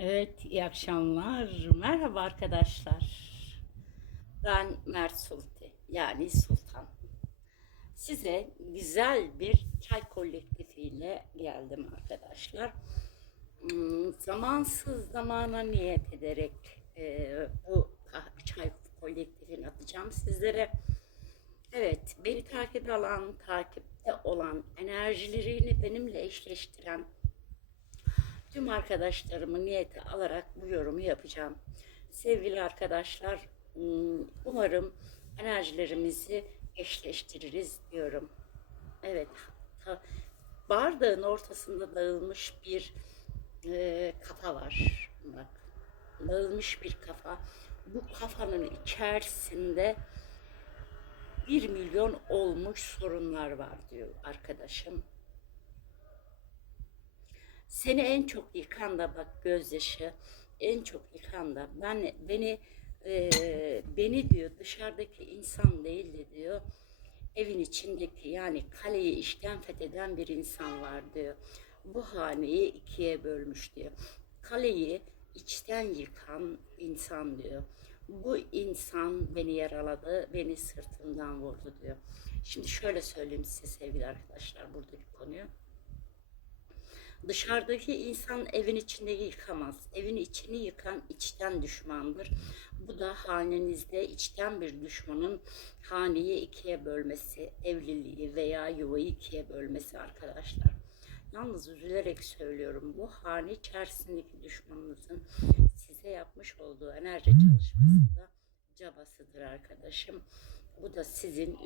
Evet, iyi akşamlar. Merhaba arkadaşlar. Ben Mert Sulti, yani Sultan. Size güzel bir çay kolektifiyle geldim arkadaşlar. Hmm, Zamansız zamana niyet ederek e, bu çay kolektifini atacağım sizlere. Evet, beni takip alan, takipte olan, enerjilerini benimle eşleştiren tüm arkadaşlarımı niyete alarak bu yorumu yapacağım. Sevgili arkadaşlar, ım, umarım enerjilerimizi eşleştiririz diyorum. Evet, bardağın ortasında dağılmış bir e, kafa var. Bak, dağılmış bir kafa. Bu kafanın içerisinde bir milyon olmuş sorunlar var diyor arkadaşım. Seni en çok yıkan da bak gözyaşı, en çok yıkan da ben beni e, beni diyor dışarıdaki insan değil de diyor evin içindeki yani kaleyi işten fetheden bir insan var diyor. Bu haneyi ikiye bölmüş diyor. Kaleyi içten yıkan insan diyor. Bu insan beni yaraladı, beni sırtımdan vurdu diyor. Şimdi şöyle söyleyeyim size sevgili arkadaşlar buradaki konuyu. Dışarıdaki insan evin içinde yıkamaz. Evin içini yıkan içten düşmandır. Bu da hanenizde içten bir düşmanın haneyi ikiye bölmesi, evliliği veya yuvayı ikiye bölmesi arkadaşlar. Yalnız üzülerek söylüyorum bu hane içerisindeki düşmanınızın size yapmış olduğu enerji çalışması da cabasıdır arkadaşım. Bu da sizin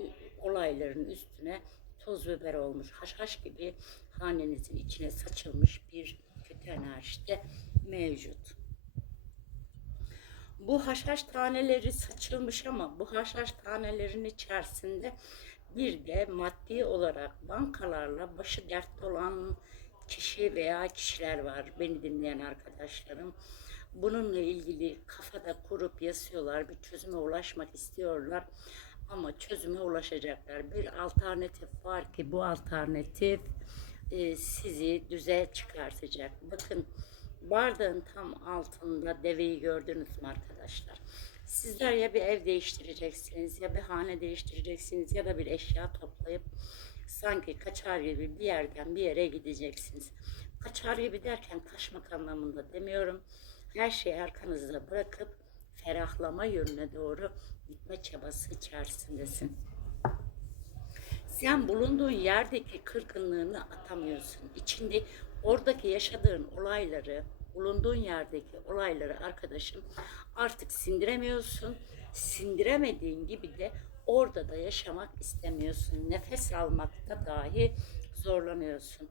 olayların üstüne toz biber olmuş haşhaş gibi hanenizin içine saçılmış bir kötü enerji de mevcut. Bu haşhaş taneleri saçılmış ama bu haşhaş tanelerin içerisinde bir de maddi olarak bankalarla başı dertte olan kişi veya kişiler var. Beni dinleyen arkadaşlarım. Bununla ilgili kafada kurup yazıyorlar, bir çözüme ulaşmak istiyorlar ama çözüme ulaşacaklar. Bir alternatif var ki bu alternatif e, sizi düze çıkartacak. Bakın bardağın tam altında deveyi gördünüz mü arkadaşlar? Sizler ya bir ev değiştireceksiniz ya bir hane değiştireceksiniz ya da bir eşya toplayıp sanki kaçar gibi bir yerden bir yere gideceksiniz. Kaçar gibi derken kaçmak anlamında demiyorum. Her şeyi arkanızda bırakıp ferahlama yönüne doğru gitme çabası içerisindesin. Sen bulunduğun yerdeki kırgınlığını atamıyorsun. İçinde oradaki yaşadığın olayları, bulunduğun yerdeki olayları arkadaşım artık sindiremiyorsun. Sindiremediğin gibi de orada da yaşamak istemiyorsun. Nefes almakta dahi zorlanıyorsun.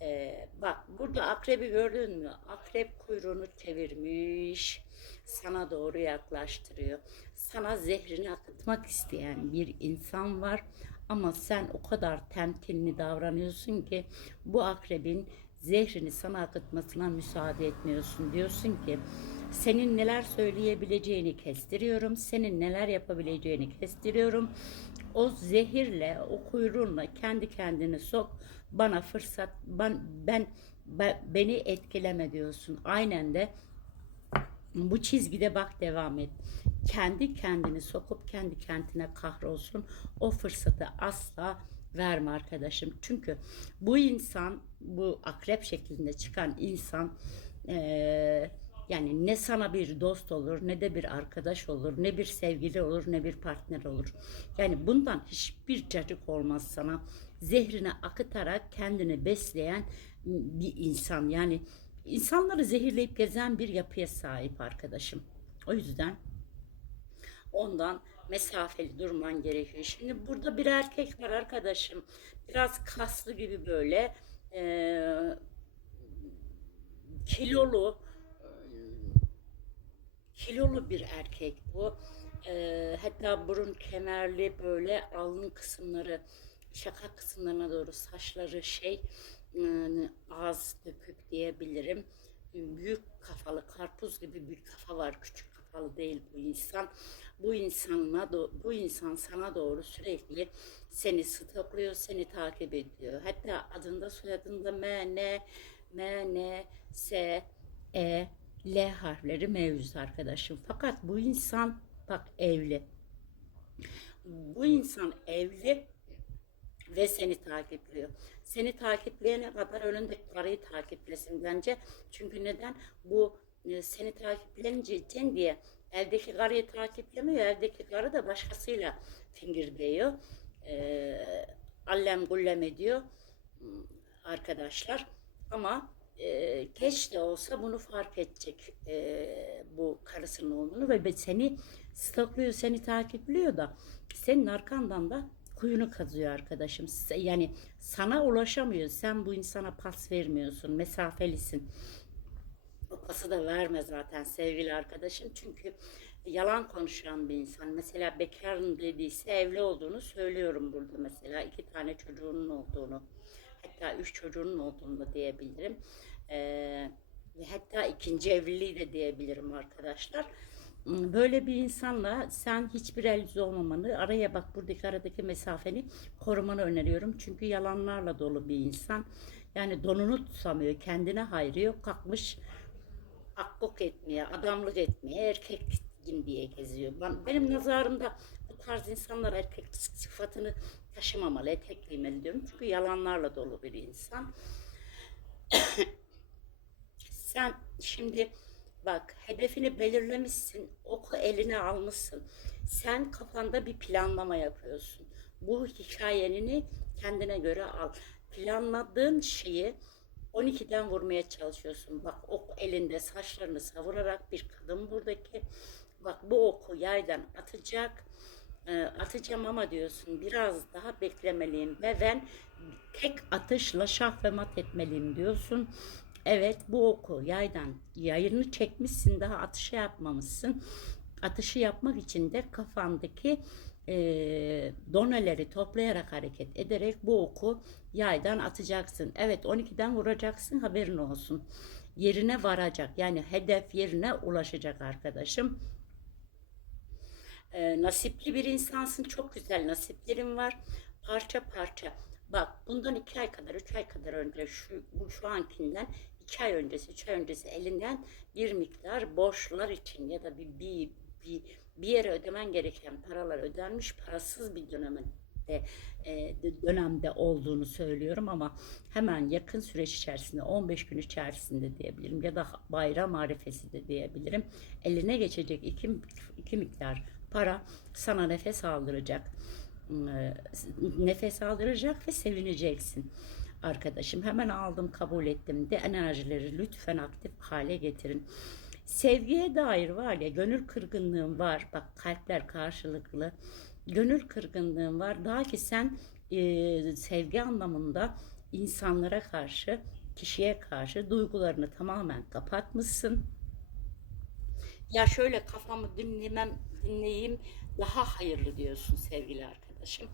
Ee, bak burada akrebi gördün mü? Akrep kuyruğunu çevirmiş. Sana doğru yaklaştırıyor. Sana zehrini akıtmak isteyen bir insan var. Ama sen o kadar temkinli davranıyorsun ki bu akrebin zehrini sana akıtmasına müsaade etmiyorsun. Diyorsun ki senin neler söyleyebileceğini kestiriyorum. Senin neler yapabileceğini kestiriyorum. O zehirle, o kuyruğunla kendi kendini sok. Bana fırsat, ben, ben, ben beni etkileme diyorsun. Aynen de bu çizgide bak devam et. Kendi kendini sokup kendi kendine kahrolsun. O fırsatı asla verme arkadaşım. Çünkü bu insan, bu akrep şeklinde çıkan insan eee, yani ne sana bir dost olur, ne de bir arkadaş olur, ne bir sevgili olur, ne bir partner olur. Yani bundan hiçbir cacık olmaz sana. Zehrini akıtarak kendini besleyen bir insan. Yani insanları zehirleyip gezen bir yapıya sahip arkadaşım. O yüzden ondan mesafeli durman gerekiyor. Şimdi burada bir erkek var arkadaşım. Biraz kaslı gibi böyle eee, kilolu kilolu bir erkek bu. Eee, hatta burun kemerli böyle alın kısımları şaka kısımlarına doğru saçları şey yani ağız dökük diyebilirim. Büyük kafalı karpuz gibi bir kafa var. Küçük kafalı değil bu insan. Bu insanla bu insan sana doğru sürekli seni stokluyor, seni takip ediyor. Hatta adında soyadında M N M N S E L harfleri mevcut arkadaşım. Fakat bu insan bak evli. Bu insan evli ve seni takipliyor. Seni takipleyene kadar önündeki karıyı takiplesin bence. Çünkü neden? Bu e, seni takiplenince için diye eldeki karıyı takiplemiyor. Eldeki karı da başkasıyla fingirdeyiyor. Ee, allem gullem ediyor Hmm, arkadaşlar. Ama e, geç de olsa bunu fark edecek e, bu karısının olduğunu ve seni stokluyor, seni takipliyor da senin arkandan da kuyunu kazıyor arkadaşım. Yani sana ulaşamıyor. Sen bu insana pas vermiyorsun. Mesafelisin. O pası da verme zaten sevgili arkadaşım. Çünkü yalan konuşan bir insan. Mesela bekarım dediyse evli olduğunu söylüyorum burada mesela. iki tane çocuğunun olduğunu. Hatta üç çocuğunun olduğunu diyebilirim. Ee, hatta ikinci evliliği de diyebilirim arkadaşlar. Hmm, Böyle bir insanla sen hiçbir el yüz olmamanı, araya bak buradaki aradaki mesafeni korumanı öneriyorum. Çünkü yalanlarla dolu bir insan. Yani donunu tutamıyor, kendine hayrı yok, kalkmış hakkuk etmeye, adamlık etmeye, erkek diye geziyor. Ben, benim nazarımda bu tarz insanlar erkek sıfatını taşımamalı, etek giymeli diyorum. Çünkü yalanlarla dolu bir insan. Sen şimdi bak hedefini belirlemişsin, oku eline almışsın. Sen kafanda bir planlama yapıyorsun. Bu hikayenini kendine göre al. Planladığın şeyi 12'den vurmaya çalışıyorsun. Bak ok elinde saçlarını savurarak bir kadın buradaki. Bak bu oku yaydan atacak. Ee, atacağım ama diyorsun biraz daha beklemeliyim ve ben tek atışla şah ve mat etmeliyim diyorsun. Evet bu oku yaydan yayını çekmişsin daha atışı yapmamışsın. Atışı yapmak için de kafandaki e, doneleri toplayarak hareket ederek bu oku yaydan atacaksın. Evet 12'den vuracaksın haberin olsun. Yerine varacak yani hedef yerine ulaşacak arkadaşım. Ee, nasipli bir insansın. Çok güzel nasiplerin var. Parça parça. Bak bundan iki ay kadar, üç ay kadar önce şu, bu şu ankinden iki ay öncesi, üç ay öncesi elinden bir miktar borçlar için ya da bir, bir, bir, bir yere ödemen gereken paralar ödenmiş parasız bir dönemin de, e, de- dönemde olduğunu söylüyorum ama hemen yakın süreç içerisinde 15 gün içerisinde diyebilirim ya da bayram arifesi de diyebilirim. Eline geçecek iki, iki miktar para sana nefes aldıracak. Ee, Nefes aldıracak ve sevineceksin. Arkadaşım hemen aldım kabul ettim de enerjileri lütfen aktif hale getirin. Sevgiye dair var ya gönül kırgınlığım var. Bak kalpler karşılıklı. Gönül kırgınlığım var. Daha ki sen e, sevgi anlamında insanlara karşı, kişiye karşı duygularını tamamen kapatmışsın. Ya şöyle kafamı dinlemem, dinleyeyim daha hayırlı diyorsun sevgili arkadaşım.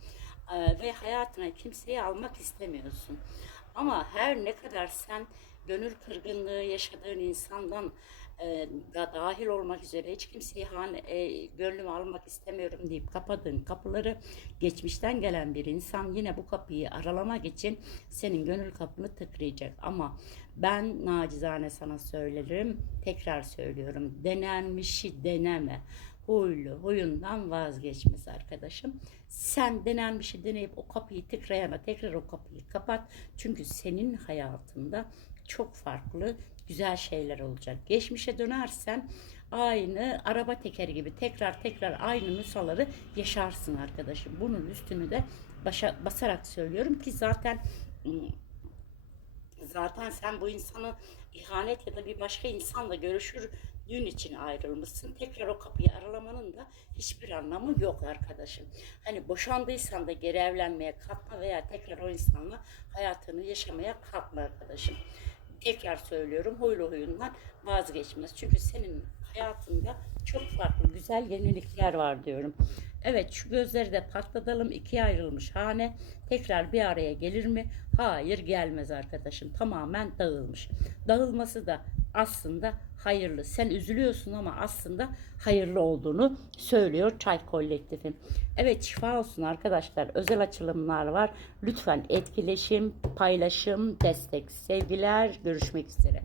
Ee, ve hayatına kimseyi almak istemiyorsun. Ama her ne kadar sen gönül kırgınlığı yaşadığın insandan e, da dahil olmak üzere hiç kimseyi hane, e, gönlüme almak istemiyorum deyip kapadığın kapıları geçmişten gelen bir insan yine bu kapıyı aralamak için senin gönül kapını tıklayacak. Ama ben nacizane sana söylerim, tekrar söylüyorum. Denenmişi deneme. Huylu, huyundan vazgeçmez arkadaşım. Sen denenmişi deneyip o kapıyı tıkrayana tekrar o kapıyı kapat. Çünkü senin hayatında çok farklı güzel şeyler olacak. Geçmişe dönersen aynı araba tekeri gibi tekrar tekrar aynı nusaları yaşarsın arkadaşım. Bunun üstünü de başa, basarak söylüyorum ki zaten ım, Zaten sen bu insanı ihanet ya da bir başka insanla görüşürdüğün için ayrılmışsın. Tekrar o kapıyı aralamanın da hiçbir anlamı yok arkadaşım. Hani boşandıysan da geri evlenmeye kalkma veya tekrar o insanla hayatını yaşamaya kalkma arkadaşım. Tekrar söylüyorum huylu huyundan vazgeçmez. Çünkü senin hayatında çok farklı güzel yenilikler var diyorum. Evet şu gözleri de patlatalım. ikiye ayrılmış hane. Tekrar bir araya gelir mi? Hayır gelmez arkadaşım. Tamamen dağılmış. Dağılması da aslında hayırlı. Sen üzülüyorsun ama aslında hayırlı olduğunu söylüyor Çay Kolektifi. Evet şifa olsun arkadaşlar. Özel açılımlar var. Lütfen etkileşim, paylaşım, destek. Sevgiler. Görüşmek üzere.